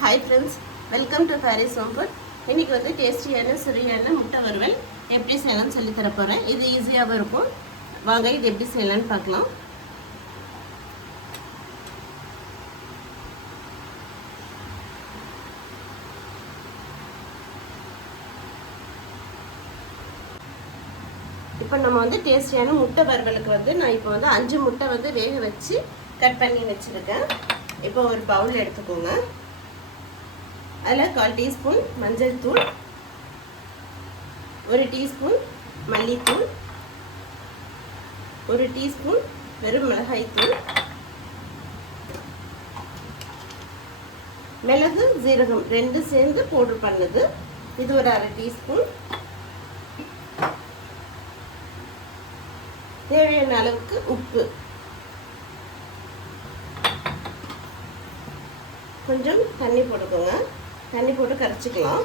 Hi friends welcome to Paris home food இன்றைக்கி வந்து டேஸ்டியான சுரியான முட்டை வறுவல் எப்படி செய்யலாம்னு சொல்லி தர போகிறேன் இது ஈஸியாகவும் இருக்கும். வாங்க இது எப்படி செய்யலாம்னு பார்க்கலாம். இப்போ நம்ம வந்து டேஸ்டியான முட்டை வறுவலுக்கு வந்து நான் இப்போ வந்து அஞ்சு முட்டை வந்து வேக வச்சு கட் பண்ணி வச்சுருக்கேன். இப்போ ஒரு பவுல் எடுத்துக்கோங்க. அதில் கால் டீஸ்பூன் மஞ்சள் தூள் ஒரு டீஸ்பூன் மல்லித்தூள் ஒரு டீஸ்பூன் வெறும் மிளகாய் தூள் மிளகு ஜீரகம் ரெண்டு சேர்ந்து பவுடர் பண்ணது. இது ஒரு அரை டீஸ்பூன். தேவையான அளவுக்கு உப்பு. கொஞ்சம் தண்ணி போட்டுக்கோங்க. தண்ணி போட்டு கரைச்சிக்கலாம்.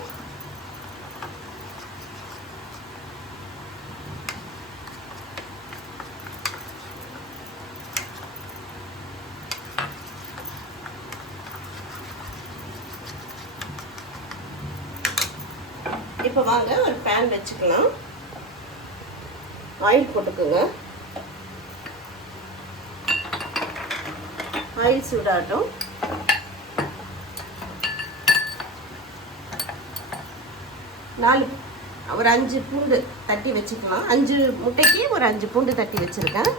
இப்போ வாங்க ஒரு பேன் வச்சுக்கலாம். ஆயில் போட்டுக்கோங்க. ஆயில் சூடாகட்டும். நாலு ஒரு அஞ்சு பூண்டு தட்டி வச்சுக்கலாம். அஞ்சு முட்டைக்கு ஒரு அஞ்சு பூண்டு தட்டி வச்சுருக்கேன்.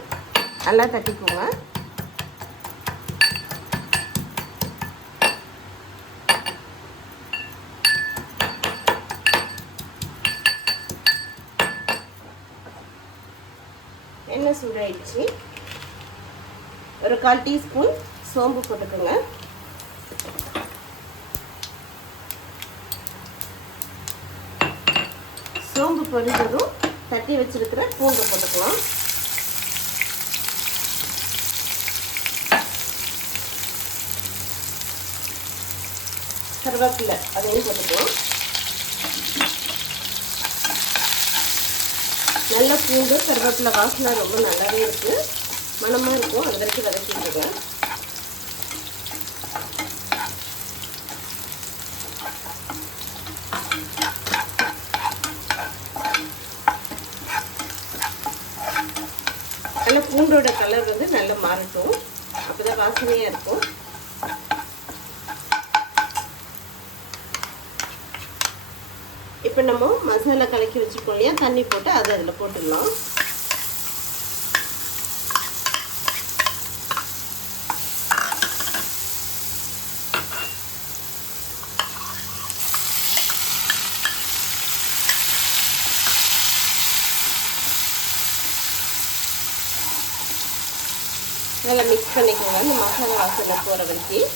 நல்லா தட்டிக்கோங்க. எண்ணெய் சூடாயிடுச்சு. ஒரு கால் டீஸ்பூன் சோம்பு போட்டுக்கோங்க. சோம்பு பொரிஞ்சதும் தட்டி வச்சிருக்கிற பூண்டை போட்டுக்கலாம். கருவேப்பிலை அதையும் போட்டுக்கலாம். நல்ல பூண்டு கருவேப்பிலை வாசனை ரொம்ப நல்லாவே இருக்குது மனமாக இருக்கும். அது வரைக்கும் வதக்கிட்டுருங்க நல்ல பூண்டோட கலர் வந்து நல்லா மாறட்டும். அப்போதான் வாசனையாக இருக்கும். இப்போ நம்ம மசாலா கலக்கி வச்சுருக்கோம் இல்லையா? தண்ணி போட்டு அதை அதில் போட்டுடலாம். நல்லா மிக்ஸ் பண்ணிக்கோங்க. இந்த மசாலா வாசனை போகிற வரைக்கும்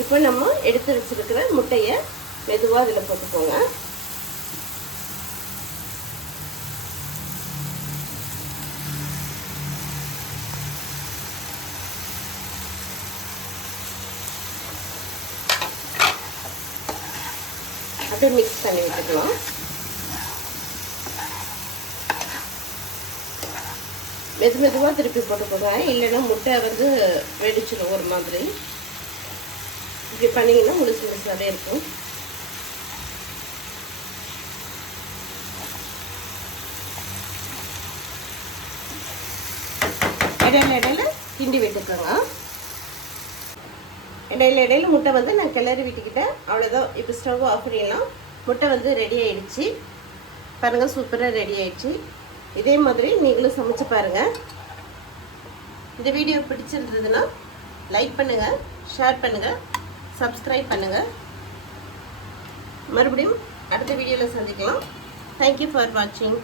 இப்போ நம்ம எடுத்து வச்சிருக்கிற முட்டையை மெதுவாக அதில் போட்டுக்கோங்க. அப்படியே மிக்ஸ் பண்ணி விட்டுக்கலாம். மெது மெதுவாக திருப்பி போட்டுக்கோங்க இல்லைன்னா முட்டை வந்து வெடிச்சிடும் ஒரு மாதிரி. இப்படி பண்ணிங்கன்னா முழுசு முழுசாகவே இருக்கும். இடையில இடையில கிண்டி விட்டுக்கோங்க. இடையில இடையில முட்டை வந்து நான் கிளறி விட்டுக்கிட்டேன். அவ்வளோதான் இப்போ ஸ்டவ் ஆஃப் பண்ணிடலாம். முட்டை வந்து ரெடி ஆயிடுச்சு. பாருங்கள் சூப்பராக ரெடி ஆயிடுச்சு. இதே மாதிரி நீங்களும் சமைச்சு பாருங்கள் இந்த வீடியோ பிடிச்சிருந்ததுன்னா லைக் பண்ணுங்கள் ஷேர் பண்ணுங்கள் சப்ஸ்கிரைப் பண்ணுங்கள் மறுபடியும் அடுத்த வீடியோவில் சந்திக்கலாம். தேங்க்யூ ஃபார் வாட்சிங்